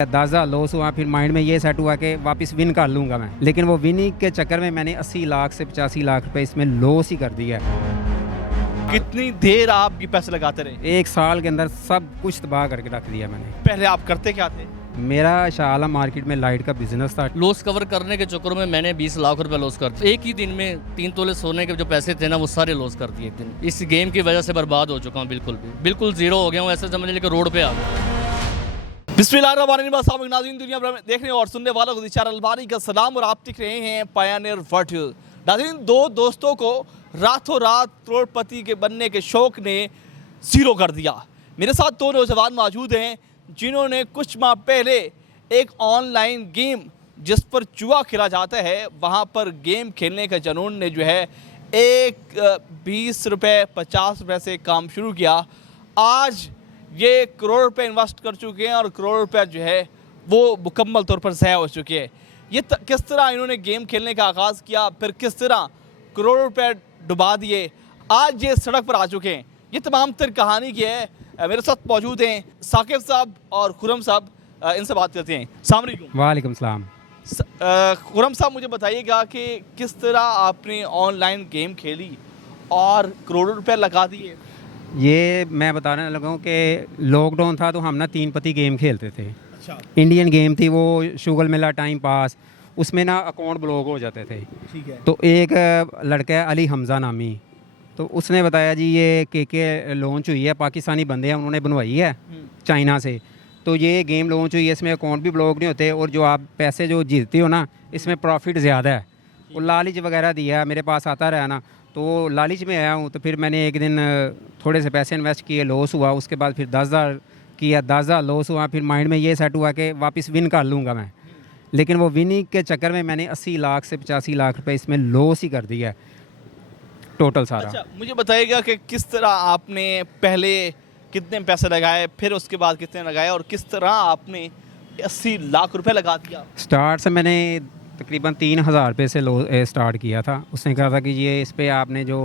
अंदाज़ा लॉस हुआ, फिर माइंड में ये सेट हुआ कि वापस विन कर लूँगा मैं, लेकिन वो विनिंग के चक्कर में मैंने 80 लाख से 85 लाख रुपए इसमें लॉस ही कर दिया। कितनी देर आप ये पैसे लगाते रहे? 1 साल के अंदर सब कुछ तबाह करके रख दिया मैंने। पहले आप करते क्या थे? मेरा शाह मार्केट में लाइट का बिजनेस था। लॉस कवर करने के चक्कर में मैंने 20 लाख रुपए लॉस कर दिए। एक ही दिन में 3 तोले सोने के जो पैसे थे ना, वो सारे लॉस कर दिए एक दिन। इस गेम की वजह से बर्बाद हो चुका हूँ, बिल्कुल जीरो हो गया हूँ। ऐसे समझ लीजिए रोड पे आ गया। बिस्मिल्लाहिर्रहमानिर्रहीम। नाज़रीन, दुनिया भर में देखने और सुनने वालों को दिशार अलबारी का सलाम और आप देख रहे हैं पायनियर वर्ल्ड। नाज़रीन, दो दोस्तों को रातों रात करोड़पति के बनने के शौक ने ज़ीरो कर दिया। मेरे साथ दो नौजवान मौजूद हैं जिन्होंने कुछ माह पहले एक ऑनलाइन गेम जिस पर जुआ खेला जाता है, वहाँ पर गेम खेलने का जुनून ने जो है 20 रुपये 50 रुपये से काम शुरू किया। आज ये करोड़ रुपए इन्वेस्ट कर चुके हैं और करोड़ रुपए जो है वो मुकम्मल तौर पर ज़ाया हो चुके हैं। ये किस तरह इन्होंने गेम खेलने का आगाज़ किया, फिर किस तरह करोड़ रुपए डुबा दिए, आज ये सड़क पर आ चुके हैं, ये तमाम तर कहानी की है। मेरे साथ मौजूद हैं साकिब साहब और खुरम साहब। इनसे बात करते हैं। अस्सलाम वालेकुम। वालेकुम सलाम। खुरम साहब, मुझे बताइएगा कि किस तरह आपने ऑनलाइन गेम खेली और करोड़ों रुपए लगा दिए? ये मैं बताने लगा हूँ कि लॉकडाउन था तो हम ना 3 पत्ती गेम खेलते थे। अच्छा, इंडियन गेम थी वो, शुगल मिला, टाइम पास। उसमें ना अकाउंट ब्लॉक हो जाते थे। ठीक है। तो एक लड़का है अली हमज़ा नामी, तो उसने बताया जी ये के लॉन्च हुई है, पाकिस्तानी बंदे हैं उन्होंने बनवाई है चाइना से। तो ये गेम लॉन्च हुई है, इसमें अकाउंट भी ब्लॉक नहीं होते और जो आप पैसे जो जीतते हो ना, इसमें प्रॉफिट ज़्यादा है। और लालच वगैरह दिया, मेरे पास आता रहा ना, तो लालच में आया हूँ। तो फिर मैंने एक दिन थोड़े से पैसे इन्वेस्ट किए, लॉस हुआ। उसके बाद फिर 10,000 किया, 10,000 लॉस हुआ। फिर माइंड में ये सेट हुआ कि वापस विन कर लूँगा मैं, लेकिन वो विनिंग के चक्कर में मैंने 80 लाख से 85 लाख रुपए इसमें लॉस ही कर दिया टोटल सारा। अच्छा, मुझे बताइएगा कि किस तरह आपने पहले कितने पैसे लगाए, फिर उसके बाद कितने लगाए और किस तरह आपने 80 लाख रुपए लगा दिया? स्टार्ट से मैंने तकरीबन 3,000 रुपये से स्टार्ट किया था। उसने कहा था कि ये इस पे आपने जो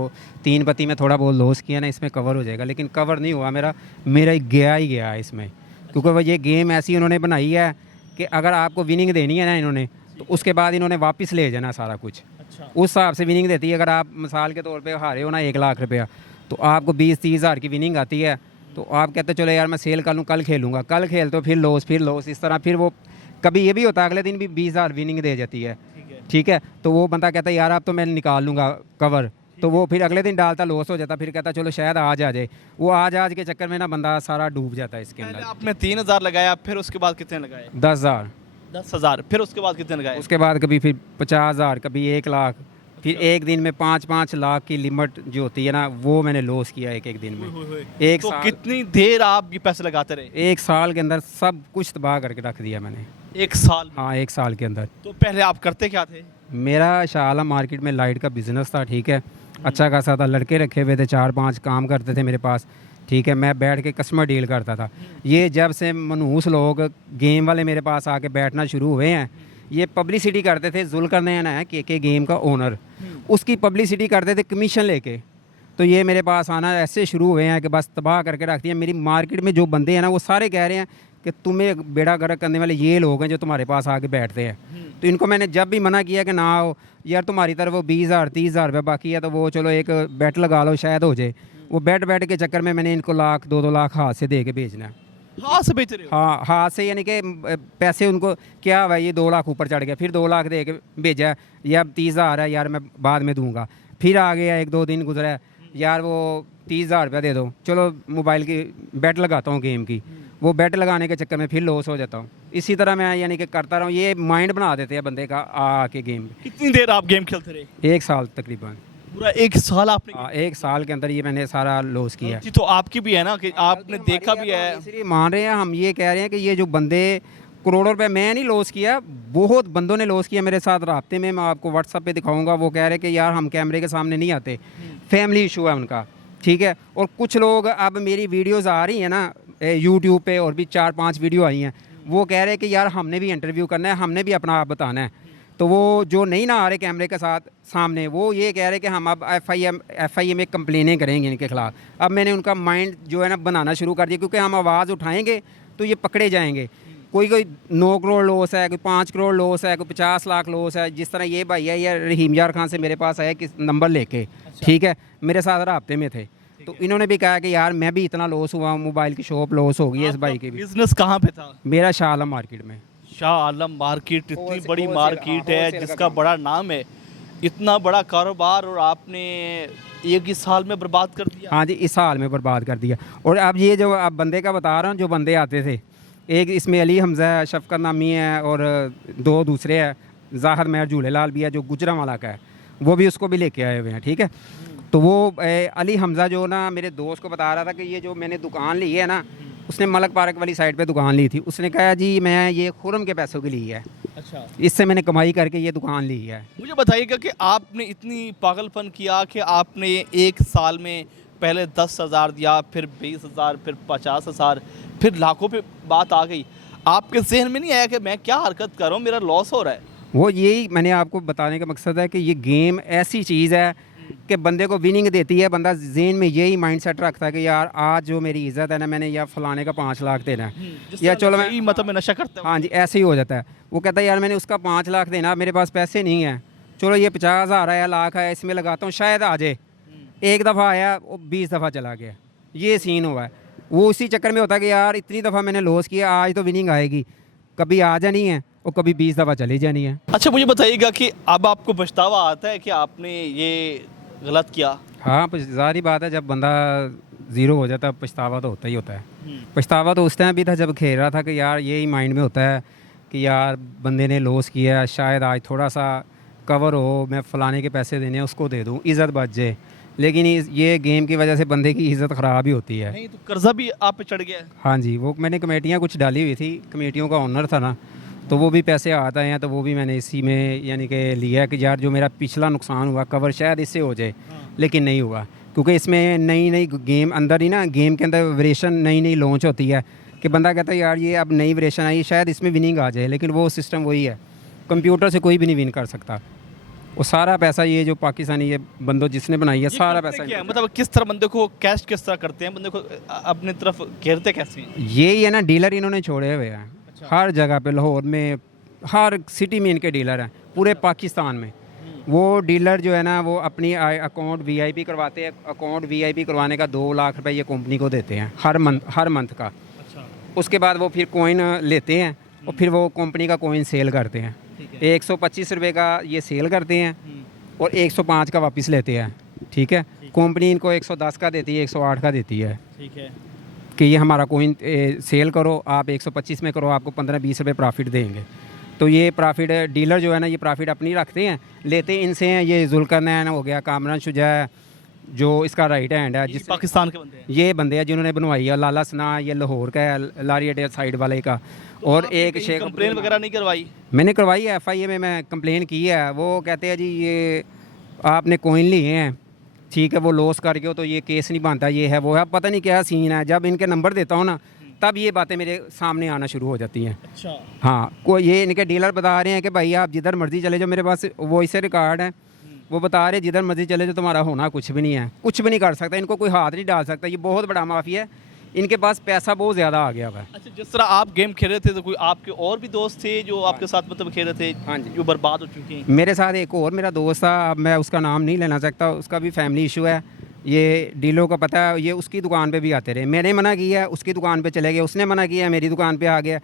3 पत्ती में थोड़ा बहुत लॉस किया ना, इसमें कवर हो जाएगा, लेकिन कवर नहीं हुआ मेरा गया ही गया इसमें। क्योंकि वो ये गेम ऐसी उन्होंने बनाई है कि अगर आपको विनिंग देनी है ना इन्होंने, तो उसके बाद इन्होंने वापस ले जाना सारा कुछ। अच्छा। उस हिसाब से विनिंग देती है। अगर आप मिसाल के तौर पे हारे हो ना 1 लाख रुपया, तो आपको 20-30 हज़ार की विनिंग आती है। तो आप कहते चलो यार मैं सेल कर लूँ, कल खेलूँगा, कल खेल तो फिर लॉस, इस तरह। फिर वो कभी ये भी होता है अगले दिन भी 20,000 विनिंग दे जाती है। ठीक है, तो वो बंदा कहता है यार अब तो मैं निकाल लूँगा कवर, तो वो फिर अगले दिन डालता, लॉस हो जाता। फिर कहता चलो शायद आज आ जाए। वो आज के चक्कर में ना बंदा सारा डूब जाता है इसके पहले अंदर। आपने 3,000 लगाया, फिर उसके बाद कितने लगाए? 10,000, 10,000, फिर उसके बाद कितने लगाए? उसके बाद कभी फिर 50,000, कभी 1 लाख, फिर एक दिन में 5-5 लाख की लिमिट जो होती है ना, वो मैंने लॉस किया एक दिन में। एक तो साल, कितनी देर आप ये पैसे लगाते रहे? 1 साल के अंदर सब कुछ तबाह करके रख दिया मैंने। 1 साल में? हाँ, 1 साल के अंदर। तो पहले आप करते क्या थे? मेरा शाह मार्केट में लाइट का बिज़नेस था। ठीक है, अच्छा खासा था, लड़के रखे हुए थे, 4-5 काम करते थे मेरे पास। ठीक है, मैं बैठ के कस्टमर डील करता था। ये जब से मनहूस लोग गेम वाले मेरे पास आके बैठना शुरू हुए हैं, ये पब्लिसिटी करते थे। जुल्करनैन है के गेम का ओनर, उसकी पब्लिसिटी करते थे कमीशन लेके। तो ये मेरे पास आना ऐसे शुरू हुए हैं कि बस तबाह करके रख दिया। मेरी मार्केट में जो बंदे हैं ना, वो सारे कह रहे हैं कि तुम्हें बेड़ा गर्क करने वाले ये लोग हैं जो तुम्हारे पास आके बैठते हैं। तो इनको मैंने जब भी मना किया कि ना आओ यार, तुम्हारी तरफ वो 20,000 30,000 रुपये बाकी है, तो वो चलो एक बेट लगा लो शायद हो जाए। वो बेट के चक्कर में मैंने इनको लाख 2-2 लाख हाथ से दे के भेजना है। हाथ से बेच रहे हो? हाँ, हाथ से, यानी कि पैसे उनको क्या हुआ, ये 2 लाख ऊपर चढ़ गया, फिर 2 लाख दे के भेजा, या 30,000 है यार मैं बाद में दूंगा। फिर आ गया, 1-2 दिन गुजरा, यार वो 30,000 रुपया दे दो, चलो मोबाइल की बेट लगाता हूँ गेम की। वो बेट लगाने के चक्कर में फिर लॉस हो जाता हूँ। इसी तरह मैं यानी कि करता रहा हूँ। ये माइंड बना देते हैं बंदे का आके गेम। कितनी देर आप गेम खेलते रहे? 1 साल तकरीबन। पूरा 1 साल आपने? 1 साल के अंदर ये मैंने सारा लॉस किया। जी, तो आपकी भी है ना कि आपने देखा भी है? इसलिए मान रहे हैं हम, ये कह रहे हैं कि ये जो बंदे करोड़ों रुपए, मैं नहीं लॉस किया, बहुत बंदों ने लॉस किया मेरे साथ राब्ते में। मैं आपको व्हाट्सएप पे दिखाऊंगा। वो कह रहे हैं कि यार हम कैमरे के सामने नहीं आते, फैमिली इशू है उनका। ठीक है, और कुछ लोग, अब मेरी वीडियोज़ आ रही हैं ना यूट्यूब पे, और भी 4-5 वीडियो आई हैं, वो कह रहे हैं कि यार हमने भी इंटरव्यू करना है, हमने भी अपना आप बताना है। तो वो जो नहीं ना आ रहे कैमरे के साथ सामने, वो ये कह रहे कि हम अब FIA में कंप्लेनें करेंगे इनके खिलाफ। अब मैंने उनका माइंड जो है ना बनाना शुरू कर दिया, क्योंकि हम आवाज़ उठाएंगे तो ये पकड़े जाएंगे। कोई कोई 9 करोड़ लॉस है, कोई 5 करोड़ लॉस है, कोई 50 लाख लॉस है। जिस तरह ये भाई है, ये रहीम यार खान से मेरे पास आया कि नंबर लेके, ठीक है, मेरे साथ राब्ते में थे, तो इन्होंने भी कहा कि यार मैं भी इतना लॉस हुआ, मोबाइल की शॉप लॉस हो गई है इस भाई की भी। बिजनेस कहाँ पे था? मेरा शाह आलम मार्केट में। शाह आलम मार्केट इतनी Wholesale- बड़ी wholesale- मार्केट हाँ, है wholesale का जिसका काम। बड़ा नाम है, इतना बड़ा कारोबार, और आपने एक ही साल में बर्बाद कर दिया। हाँ जी, इस साल में बर्बाद कर दिया। और अब ये जो अब बंदे का बता रहा हूँ, जो बंदे आते थे, एक इसमें अली हमज़ा है, शफकत नामी है, और 2 दूसरे हैं, ज़ाहिर मेहर झूलेलाल भी है जो गुजरांवाला का है, वो भी उसको भी लेके आए हुए हैं, ठीक है। तो वो अली हमज़ा जो ना मेरे दोस्त को बता रहा था कि ये जो मैंने दुकान ली है ना, उसने मलक पार्क वाली साइड पे दुकान ली थी, उसने कहा जी मैं ये खुरम के पैसों की ली है, अच्छा, इससे मैंने कमाई करके ये दुकान ली है। मुझे बताइएगा कि आपने इतनी पागलपन किया कि आपने एक साल में पहले 10,000 दिया, फिर 20,000, फिर 50,000, फिर लाखों पे बात आ गई। आपके जहन में नहीं आया कि मैं क्या हरकत कर रहा हूँ, मेरा लॉस हो रहा है? वो यही मैंने आपको बताने का मकसद है कि ये गेम ऐसी चीज़ है कि बंदे को विनिंग देती है। बंदा जहन में यही माइंडसेट रखता है कि यार आज जो मेरी इज़्ज़त है ना, मैंने या फलाने का 5 लाख देना है, या चलो मैं, मतलब मैं नशा करता हूँ। हाँ जी, ऐसे ही हो जाता है। वो कहता है यार मैंने उसका 5 लाख देना, मेरे पास पैसे नहीं हैं, चलो ये 50,000 है या लाख है, इसमें लगाता हूँ, शायद आ जाए। एक दफ़ा आया, वो 20 दफ़ा चला गया। ये सीन हुआ है। वो उसी चक्कर में होता है कि यार इतनी दफ़ा मैंने लॉस किया, आज तो विनिंग आएगी, कभी आ जानी है और कभी 20 दफ़ा चली जानी है। अच्छा, मुझे बताइएगा कि अब आपको पछतावा आता है कि आपने ये गलत किया? हाँ, ज़ाहिर बात है, जब बंदा ज़ीरो हो जाता है पछतावा तो होता ही होता है। पछतावा तो उस टाइम भी था जब खेल रहा था कि यार यही माइंड में होता है कि यार बंदे ने लॉस किया है, शायद आज थोड़ा सा कवर हो, मैं फ़लाने के पैसे देने हैं उसको दे दूँ, इज़्ज़त बच जाए। लेकिन ये गेम की वजह से बंदे की इज़्ज़त ख़राब ही होती है। नहीं तो कर्जा भी आप पे चढ़ गया है? हाँ जी, वो मैंने कमेटियाँ कुछ डाली हुई थी, कमेटियों का ओनर था ना, तो वो भी पैसे आते हैं, तो वो भी मैंने इसी में यानी कि लिया कि यार जो मेरा पिछला नुकसान हुआ कवर शायद इससे हो जाए, लेकिन नहीं हुआ, क्योंकि इसमें नई नई गेम अंदर ही ना, गेम के अंदर वेरिएशन नई नई लॉन्च होती है कि बंदा कहता है यार ये अब नई वेरिएशन आई, शायद इसमें विनिंग आ जाए, लेकिन वो सिस्टम वही है, कंप्यूटर से कोई भी नहीं विन कर सकता। वो सारा पैसा ये जो पाकिस्तानी ये बंदों जिसने बनाई है, सारा पैसा क्या है? मतलब किस तरह बंदे को कैश किस तरह करते हैं, बंदे को अपने तरफ घेरते कैसे हैं? यही है ना, डीलर इन्होंने छोड़े हुए हैं हर जगह पे, लाहौर में हर सिटी में इनके डीलर हैं, पूरे पाकिस्तान में। वो डीलर जो है ना, वो अपनी अकाउंट वीआईपी करवाते हैं, अकाउंट वीआईपी करवाने का 2 लाख रुपए ये कंपनी को देते हैं हर मंथ का। अच्छा, उसके बाद वो फिर कॉइन लेते हैं और फिर वो कंपनी का कॉइन सेल करते हैं। 125 रुपये का ये सेल करते हैं और 105 का वापस लेते हैं, ठीक है। कंपनी इनको 110 का देती है, 108 का देती है, ठीक है, कि ये हमारा कोइन सेल करो, आप 125 में करो, आपको 15-20 रुपये प्रॉफिट देंगे। तो ये प्रॉफिट डीलर जो है ना, ये प्रॉफिट अपनी रखते हैं, लेते इनसे हैं। ये जुल्करनैन हो गया, कामरान शुजा है जो इसका राइट हैंड है, जिस पाकिस्तान के बंदे हैं। ये बंदे हैं जिन्होंने बनवाई है। लाला सना ये लाहौर का है, लारी अड्डे साइड वाले का। और एक शेख कंप्लेन वगैरह नहीं करवाई? मैंने करवाई है, FIA में मैं कंप्लेन की है। वो कहते हैं जी ये आपने कोइन लिए हैं, ठीक है, वो लॉस करके हो तो ये केस नहीं बनता, ये है वो है, पता नहीं क्या सीन है। जब इनके नंबर देता हूँ ना, तब ये बातें मेरे सामने आना शुरू हो जाती हैं। अच्छा, हाँ, कोई ये इनके डीलर बता रहे हैं कि भाई आप जिधर मर्जी चले जाओ, मेरे पास वो इससे रिकॉर्ड है, वो बता रहे जिधर मर्जी चले जाओ तुम्हारा होना कुछ भी नहीं है, कुछ भी नहीं कर सकता, इनको कोई हाथ नहीं डाल सकता। ये बहुत बड़ा माफिया है, इनके पास पैसा बहुत ज़्यादा आ गया हुआ है। अच्छा, जिस तरह आप गेम खेल रहे थे तो कोई आपके और भी दोस्त थे जो आपके साथ मतलब खेल रहे थे? हाँ जी, जो बर्बाद हो चुके हैं? मेरे साथ एक और मेरा दोस्त था, अब मैं उसका नाम नहीं लेना चाहता, उसका भी फैमिली इशू है। ये डीलों का पता है, ये उसकी दुकान पे भी आते रहे, मैंने मना किया, उसकी दुकान पे चले गए, उसने मना किया, मेरी दुकान पे आ गया,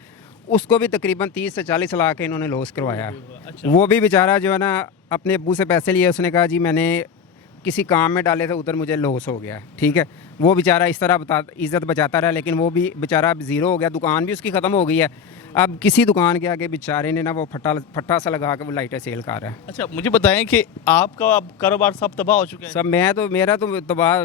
उसको भी तकरीबन 30 से 40 लाख इन्होंने लॉस करवाया। अच्छा, वो भी बेचारा जो है ना, अपने अब्बू से पैसे लिए, उसने कहा जी मैंने किसी काम में डाले थे, उधर मुझे लॉस हो गया, ठीक है। वो बेचारा इस तरह इज़्ज़त बचाता रहा, लेकिन वो भी बेचारा अब ज़ीरो हो गया, दुकान भी उसकी ख़त्म हो गई है। अब किसी दुकान के आगे बेचारे ने ना वो फट्टा सा लगा के वो लाइटें सेल कर रहा है। अच्छा, मुझे बताएं कि आपका अब कारोबार सब तबाह हो चुका है? सब मेरा तो तबाह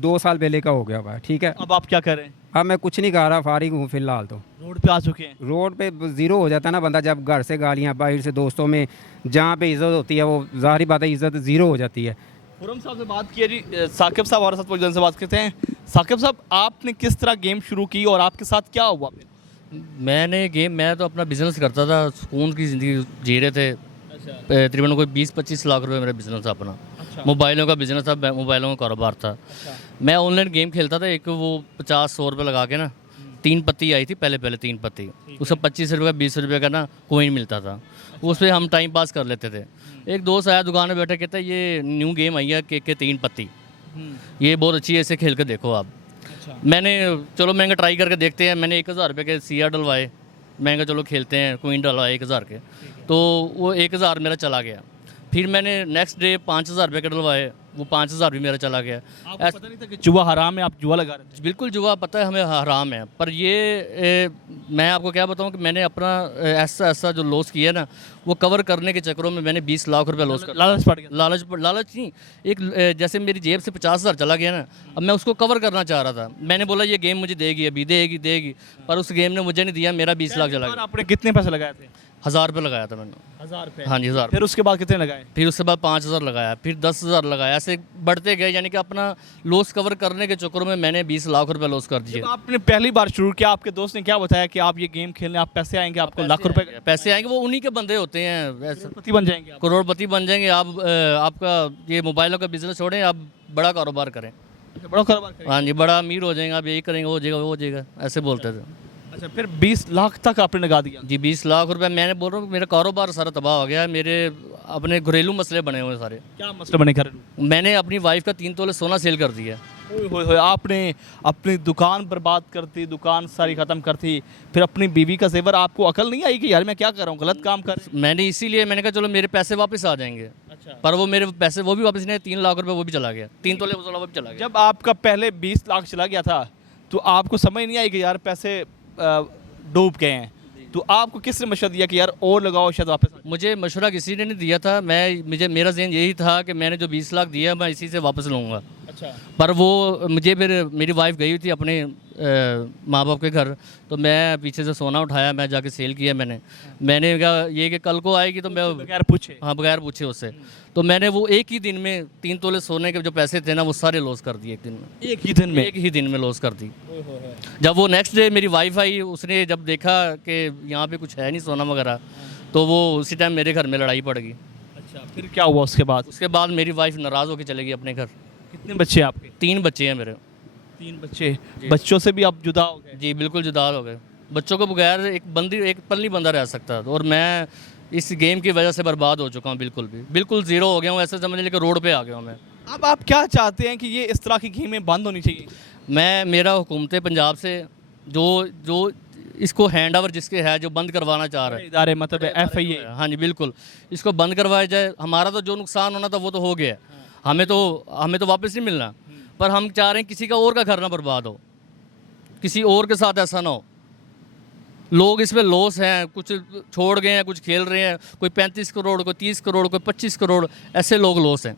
2 साल पहले का हो गया हुआ है, ठीक है। अब आप क्या कर रहे हैं? अब मैं कुछ नहीं कर रहा, फारिग हूँ फिलहाल। तो रोड पे आ चुके हैं? रोड पे ज़ीरो हो जाता है ना बंदा, जब घर से गालियाँ, बाहर से दोस्तों में जहाँ पे इज़्ज़त होती है, वो ज़ाहिर बात है इज़्ज़त ज़ीरो हो जाती है। खुरम साहब से बात किया जी। साकिब साहब हमारे साथ वजन से बात करते हैं। साकिब साहब, आपने किस तरह गेम शुरू की और आपके साथ क्या हुआ? मैं तो अपना बिजनेस करता था, सुकून की ज़िंदगी जी रहे थे। तकरीबन कोई 20-25 लाख रुपए मेरा बिजनेस था अपना। मोबाइलों का बिजनेस था, मोबाइलों का कारोबार था। मैं ऑनलाइन गेम खेलता था, एक वो 50-100 रुपये लगा के ना 3 पत्ती आई थी पहले पहले 3 पत्ती, उसका 25 रुपये का 20 रुपये का ना कोइन मिलता था, उस पर हम टाइम पास कर लेते थे। एक दोस्त आया दुकान में बैठा, कहता है ये न्यू गेम आई है के 3 पत्ती, ये बहुत अच्छी है, इसे खेल कर देखो आप। मैंने चलो महंगा ट्राई करके देखते हैं, मैंने 1000 रुपये के सीआर डलवाए, महंगा चलो खेलते हैं, कोइन डलवाए 1000 के, तो वो 1000 मेरा चला गया। फिर मैंने नेक्स्ट डे 5000 रुपये के डलवाए, वो 5000 भी मेरा चला गया। आपको पता नहीं था कि जुआ हराम है, आप जुआ लगा रहे थे? बिल्कुल जुआ पता है हमें हराम है, पर ये मैं आपको क्या बताऊं कि मैंने अपना ऐसा जो लॉस किया ना, वो कवर करने के चक्करों में मैंने 20 लाख रुपए लॉस कर लालच पड़ गया? लालच नहीं, एक जैसे मेरी जेब से 50,000 चला गया ना, अब मैं उसको कवर करना चाह रहा था। मैंने बोला ये गेम मुझे देगी, अभी देगी, पर उस गेम ने मुझे नहीं दिया, मेरा 20 लाख चला गया। आपने कितने पैसे लगाए थे? 1000 रुपये लगाया था मैंने। 1000 रुपये? हाँ जी 1000। फिर उसके बाद कितने लगाए? फिर उसके बाद 5000 लगाया, फिर 10,000 लगाया, ऐसे बढ़ते गए, यानी कि अपना लॉस कवर करने के चक्कर में मैंने 20 लाख रुपए लॉस कर दिए। जब आपने पहली बार शुरू किया, आपके दोस्त ने क्या बताया कि आप ये गेम खेलने, आप पैसे आएंगे, आपको लाख रुपए पैसे आएंगे, वो उन्हीं के बंदे होते हैं, वैसे पति बन जाएंगे आप? करोड़पति बन जाएंगे आप। आपका ये मोबाइलों का बिजनेस छोड़ें, आप बड़ा कारोबार करें। बड़ा कारोबार करेंगे? हाँ जी, बड़ा अमीर हो जाएंगे आप, यही करेंगे, हो जाएगा, ऐसे बोलते थे। अच्छा, फिर 20 लाख तक आपने लगा दिया? जी 20 लाख रुपए। मैंने बोल रहा हूँ मेरा कारोबार सारा तबाह हो गया है, मेरे अपने घरेलू मसले बने हुए हैं सारे। क्या मसले बने घर? मैंने अपनी वाइफ का 3 तोले सोना सेल कर दिया। ओए आपने अपनी दुकान बर्बाद कर दी, दुकान सारी ख़त्म कर दी, फिर अपनी बीवी का जेवर। आपको अकल नहीं आई कि यार मैं क्या कर रहा हूँ, गलत काम कर? मैंने इसीलिए मैंने कहा चलो मेरे पैसे वापस आ जाएंगे। अच्छा। पर वो मेरे पैसे वो भी वापस नहीं, 3 लाख रुपए वो भी चला गया, 3 तोले सोना वो भी चला गया। जब आपका पहले 20 लाख चला गया था, तो आपको समझ नहीं आई कि यार पैसे डूब गए हैं, तो आपको किसने मशवरा दिया कि यार और लगाओ शायद वापस आ जाए? मुझे मशवरा किसी ने नहीं दिया था, मेरा ज़हन यही था कि मैंने जो 20 लाख दिया मैं इसी से वापस लूँगा। अच्छा। पर वो मुझे फिर मेरी वाइफ गई हुई थी अपने माँ बाप के घर, तो मैं पीछे से सोना उठाया, मैं जाके सेल किया। मैंने कहा ये कि कल को आएगी तो मैं बगैर पूछे? हाँ बगैर पूछे उससे। तो मैंने वो एक ही दिन में 3 तोले सोने के जो पैसे थे ना, वो सारे लॉस कर दिए एक दिन में। एक ही दिन में? एक ही दिन में लॉस कर दी। जब वो नेक्स्ट डे मेरी वाइफ आई, उसने जब देखा कि यहाँ पे कुछ है नहीं सोना वगैरह, तो वो उसी टाइम मेरे घर में लड़ाई पड़ गई। अच्छा, फिर क्या हुआ उसके बाद? उसके बाद मेरी वाइफ नाराज़ होकर चले गई अपने घर। कितने बच्चे आपके? 3 बच्चे हैं मेरे। 3 बच्चे? बच्चों से भी आप जुदा हो गए? जी बिल्कुल जुदा हो गए। बच्चों को बगैर एक पल नहीं बंदा रह सकता, और मैं इस गेम की वजह से बर्बाद हो चुका हूँ, बिल्कुल ज़ीरो हो गया हूँ, ऐसे समझ लेकर रोड पे आ गया हूँ मैं। अब आप क्या चाहते हैं कि ये इस तरह की गेमें बंद होनी चाहिए? मेरा हुकूमत पंजाब से जो इसको हैंड ओवर जिसके है, जो बंद करवाना चाह रहा है, इदारे मतलब FIA। हाँ जी बिल्कुल, इसको बंद करवाया जाए। हमारा तो जो नुकसान होना था वो तो हो गया, हमें तो वापस नहीं मिलना, पर हम चाह रहे हैं किसी का और का घर ना बर्बाद हो, किसी और के साथ ऐसा ना हो। लोग इसमें लॉस हैं, कुछ छोड़ गए हैं, कुछ खेल रहे हैं, कोई 35 करोड़, कोई 30 करोड़, कोई 25 करोड़, ऐसे लोग लॉस हैं।